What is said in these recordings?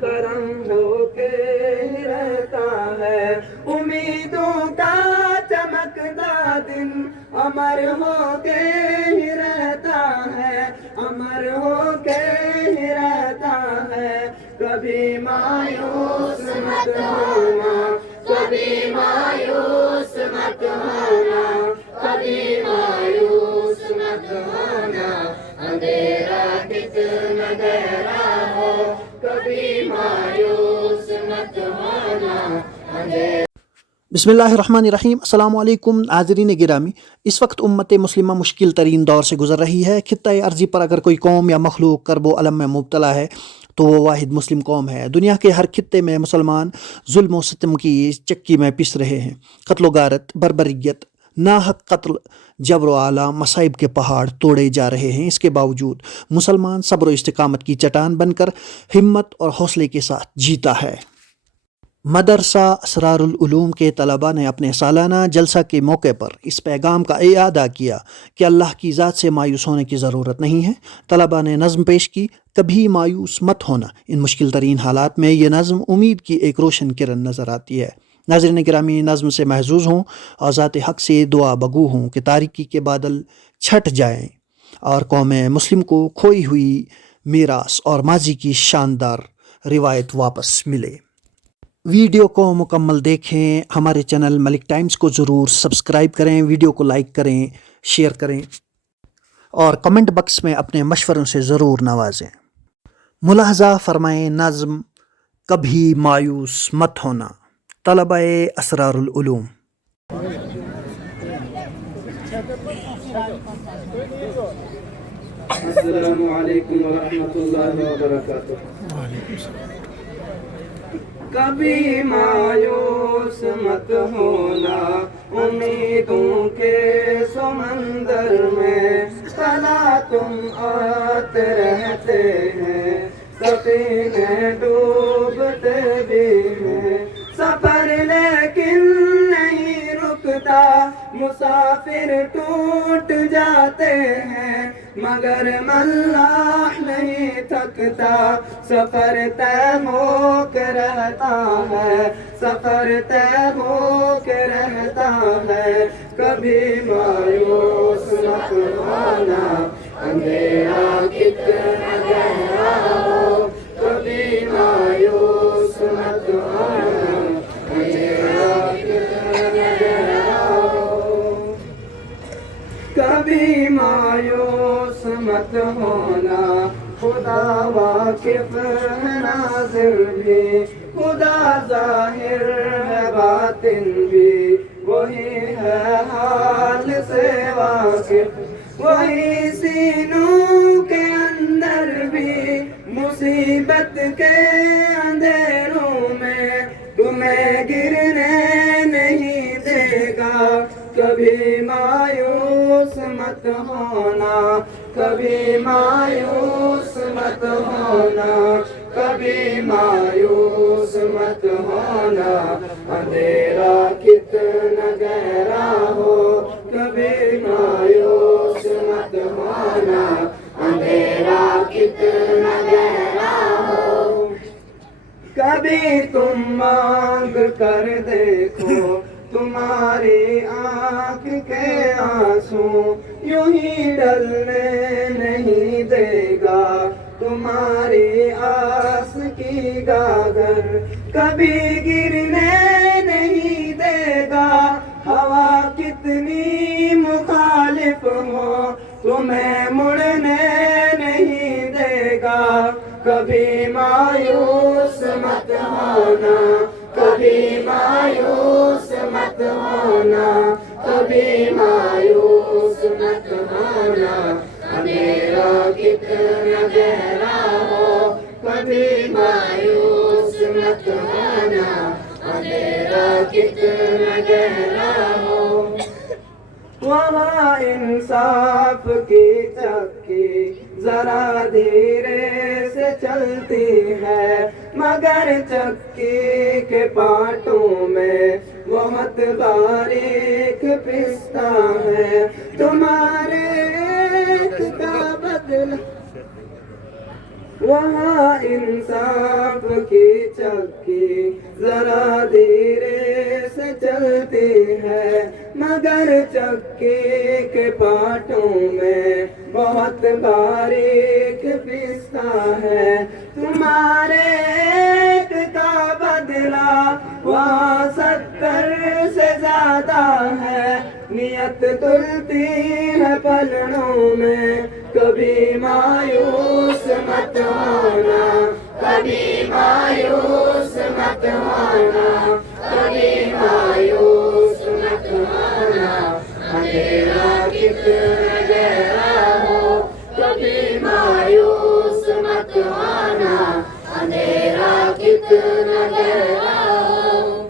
کرم ہو کے ہی رہتا ہے، امیدوں کا چمکتا دن امر ہو کے ہی رہتا ہے، امر ہو کے ہی رہتا ہے۔ کبھی مایوس مت ہونا، کبھی مایوس مت ہونا، کبھی مایوس مت ہونا، اندھیرا کتنا گہرا ہو کبھی مایوس مت ہونا، اندھیرا۔ بسم اللہ الرحمن الرحیم۔ السلام علیکم ناظرین گرامی، اس وقت امت مسلمہ مشکل ترین دور سے گزر رہی ہے۔ خطۂ ارضی پر اگر کوئی قوم یا مخلوق کرب و الم میں مبتلا ہے تو وہ واحد مسلم قوم ہے۔ دنیا کے ہر خطے میں مسلمان ظلم و ستم کی چکی میں پس رہے ہیں۔ قتل و غارت، بربریت، ناحق قتل، جبر و اعلیٰ، مصائب کے پہاڑ توڑے جا رہے ہیں۔ اس کے باوجود مسلمان صبر و استقامت کی چٹان بن کر ہمت اور حوصلے کے ساتھ جیتا ہے۔ مدرسہ اسرار العلوم کے طلباء نے اپنے سالانہ جلسہ کے موقع پر اس پیغام کا اعادہ کیا کہ اللہ کی ذات سے مایوس ہونے کی ضرورت نہیں ہے۔ طلباء نے نظم پیش کی، کبھی مایوس مت ہونا۔ ان مشکل ترین حالات میں یہ نظم امید کی ایک روشن کرن نظر آتی ہے۔ ناظرین گرامی، نظم سے محظوظ ہوں اور ذات حق سے دعا بگو ہوں کہ تاریکی کے بادل چھٹ جائیں اور قوم مسلم کو کھوئی ہوئی میراث اور ماضی کی شاندار روایت واپس ملے۔ ویڈیو کو مکمل دیکھیں، ہمارے چینل ملک ٹائمز کو ضرور سبسکرائب کریں، ویڈیو کو لائک کریں، شیئر کریں اور کمنٹ باکس میں اپنے مشوروں سے ضرور نوازیں۔ ملاحظہ فرمائیں، نظم کبھی مایوس مت ہونا، طلبہ اسرار العلوم۔ السلام علیکم ورحمۃ اللہ وبرکاتہ۔ کبھی مایوس مت ہونا، امیدوں کے سمندر میں تلا تم آتے رہتے ہیں، سفینے ڈوبتے بھی ہیں، سفر لیکن نہیں رکتا، مسافر ٹوٹ جاتے ہیں، مگر ملاح نہیں تھکتا، سفر طے ہو کے رہتا ہے، سفر طے ہو کے رہتا ہے۔ کبھی مایوس مت ہونا، اندھیرا کتنا گہرا ہو، کبھی مایوس مت ہونا، اندھیرا کتنا گہرا ہو، کبھی مایوس مت ہونا۔ خدا واقف ہے ناظر بھی، خدا ظاہر ہے باطن بھی، وہی ہے حال سے واقف، وہی سینوں کے اندر بھی، مصیبت کے اندھیروں میں تمہیں گرنے نہیں دے گا۔ کبھی مایوس مت ہونا، کبھی مایوس مت ہونا، کبھی مایوس مت ہونا، اندھیرا کتنا گہرا ہو، کبھی مایوس مت ہونا، اندھیرا کتنا گہرا ہو۔ کبھی تم مانگ کر دیکھو، تمہاری آنکھ کے آنسو یوں ہی ڈلنے نہیں دے گا، تمہاری آس کی گاگر کبھی گرنے نہیں دے گا، ہوا کتنی مخالف ہو تمہیں مڑنے نہیں دے گا۔ کبھی مایوس مت ہونا، کبھی مایوس مت ہونا، کبھی مایوس مت ہونا، اندھیرا کتنا گہرا ہو، کبھی مایوس مت ہونا، اندھیرا کتنا گہرا ہو۔ وہاں انصاف کی چکی ذرا دھیرے سے چلتی ہے، مگر چکی کے پانٹوں میں بہت باریک پستہ ہے، تمہارے ایک کا بدلہ وہاں انصاف کی چکی ذرا دھیرے سے چلتی ہے، مگر چکی کے پاٹوں میں بہت باریک پستہ ہے۔ تمہارے ایک کا بدلہ وہاں 70 سے زیادہ ہے، نیت تلتی ہے پلڑوں میں، کبھی مایوس مت ہونا، کبھی مایوس مت ہونا، کبھی مایوس مت ہونا، اندھیرا کتنا گہرا ہو، کبھی مایوس مت ہونا، اندھیرا کتنا گہرا ہو۔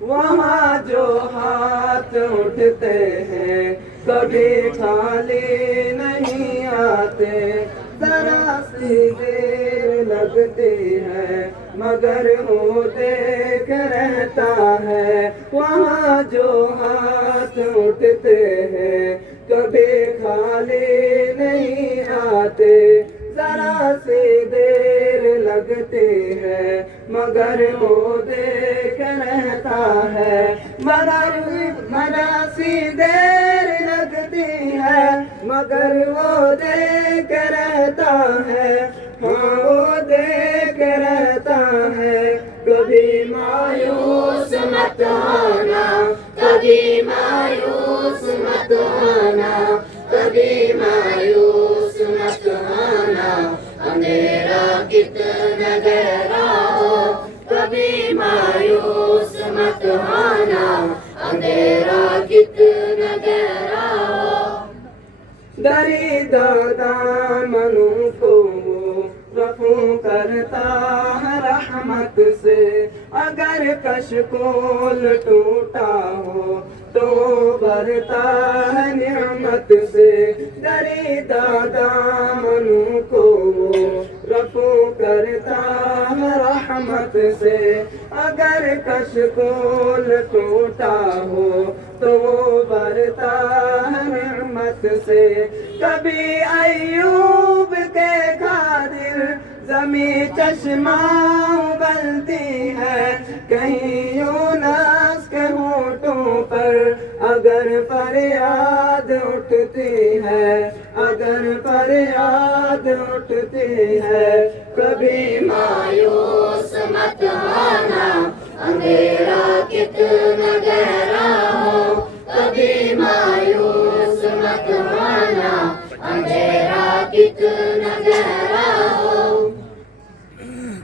وہاں جو ہاتھ اٹھتے ہیں کبھی خالی نہیں آتے، ذرا سی دیر لگتی ہے مگر وہ دیکھ رہتا ہے۔ وہاں جو ہاتھ اٹھتے ہیں کبھی خالی نہیں آتے، ذرا سی دیر لگتی ہے مگر وہ دیکھ رہتا ہے، ذرا سی دیر لگتی ہے مگر وہ دیکھ رہتا ہے، ہاں وہ دیکھ رہتا ہے۔ کبھی مایوس مت ہونا، کبھی مایوس مت ہونا، کبھی مایوس مت ہونا، اندھیرا کتنا گہرا ہو، کبھی مایوس مت ہونا، اندھیرا کتنا گہرا ہو۔ دریدہ دامنوں کو وہ رفو کرتا ہے رحمت سے، اگر کشکول ٹوٹا ہو تو بھرتا ہے نعمت سے۔ دریدہ دامنوں کو وہ رفو کرتا ہے رحمت سے، اگر کشکول ٹوٹا ہو تو وہ بھرتا ہے نعمت سے۔ کبھی ایوب کے خاطر زمیں چشمہ ابلتی ہے، کہیں یونس کے ہونٹوں پر اگر فریاد اٹھتی ہے، اگر فریاد اٹھتی ہے۔ کبھی مایوس مت ہونا، اندھیرا کتنا گہرا ہو، کبھی مایوس مت ہونا، اندھیرا کتنا گہرا ہو۔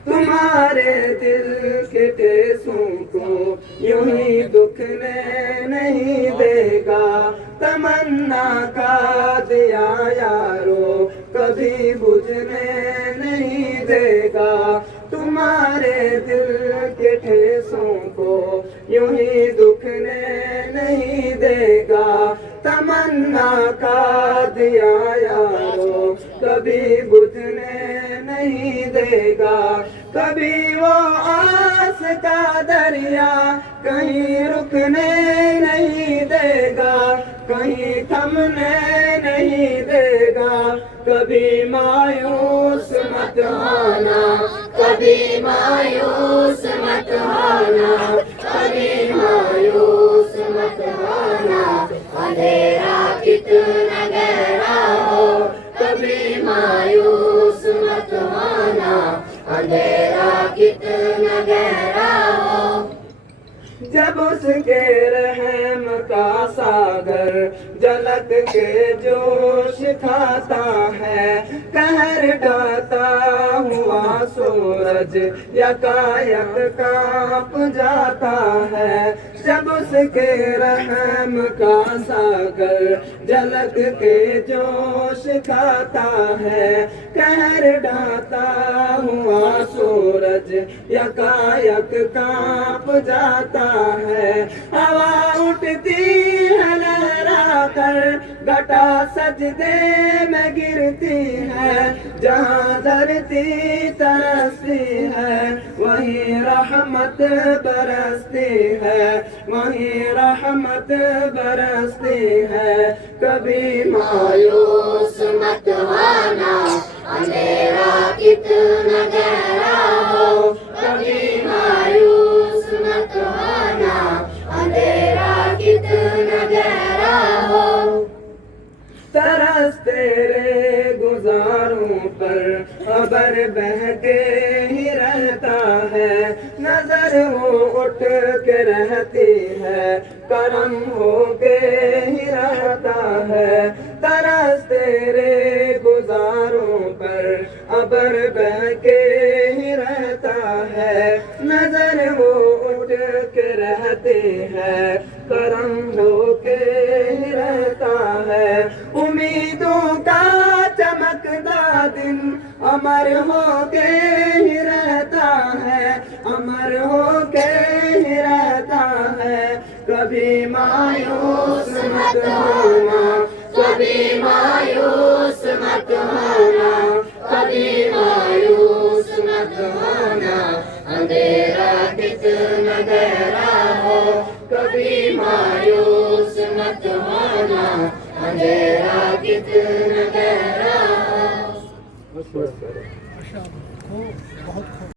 تمہارے دل کے ٹھیسوں کو یوں ہی دکھنے نہیں دے گا، تمنا کا دیا یارو کبھی بجھنے نہیں دے گا۔ تمہارے دل کے ٹھیسوں کو یوں ہی دکھنے نہیں دے گا، تمنا کا دیا یارو کبھی بجھنے نہیں دے گا۔ کبھی وہ آس کا دریا کہیں رکنے نہیں دے گا، کہیں تھمنے نہیں دے گا۔ کبھی مایوس مت ہونا، کبھی مایوس مت ہونا، کبھی مایوس مت ہونا، اندھیرا کتنا گہرا ہو، کبھی مایوس مت ہونا، اندھیرا کتنا گہرا ہو۔ جب اس کے رحم کا ساگر جلک کے جوش کھاتا ہے، قہر ڈھاتا ہوا سورج یکایک کانپ جاتا ہے۔ جب اس کے رحم کا ساگر جلک کے جوش کھاتا ہے، قہر ڈھاتا ہوا سورج یکایک کانپ جاتا ہے۔ ہوا اٹھتی ہے لہرا کر، گھٹا سجدے میں گرتی ہے، جہاں دھرتی ترستی ہے وہیں رحمت برستی ہے، وہیں رحمت برستی ہے۔ کبھی مایوس مت ہونا، اندھیرا کتنا گہرا ہو کبھی مایوس مت ہونا، اندھیرا کتنا گہرا ہو، ترس تیرے گزاروں پر ابر بہہ کے ہی رہتا ہے، نظر وہ اٹھ کے رہتی ہے، کرم ہو کے ہی رہتا ہے، ترس تیرے گزاروں پر ابر بہہ کے ہی رہتا ہے، نظر وہ اٹھ کے رہتی ہے، کرم ہو کے ہی رہتا ہے، امیدوں کا چمکتا دن امر ہو کے ہی رہتا ہے، امر ہو کے ہی رہتا ہے، کبھی مایوس مت ہونا، کبھی مایوس مت ہونا، کبھی مایوس مت ہونا، اندھیرا کتنا گہرا ہو کبھی مایوس مت ہونا، اندھیرا کتنا گہرا ہو۔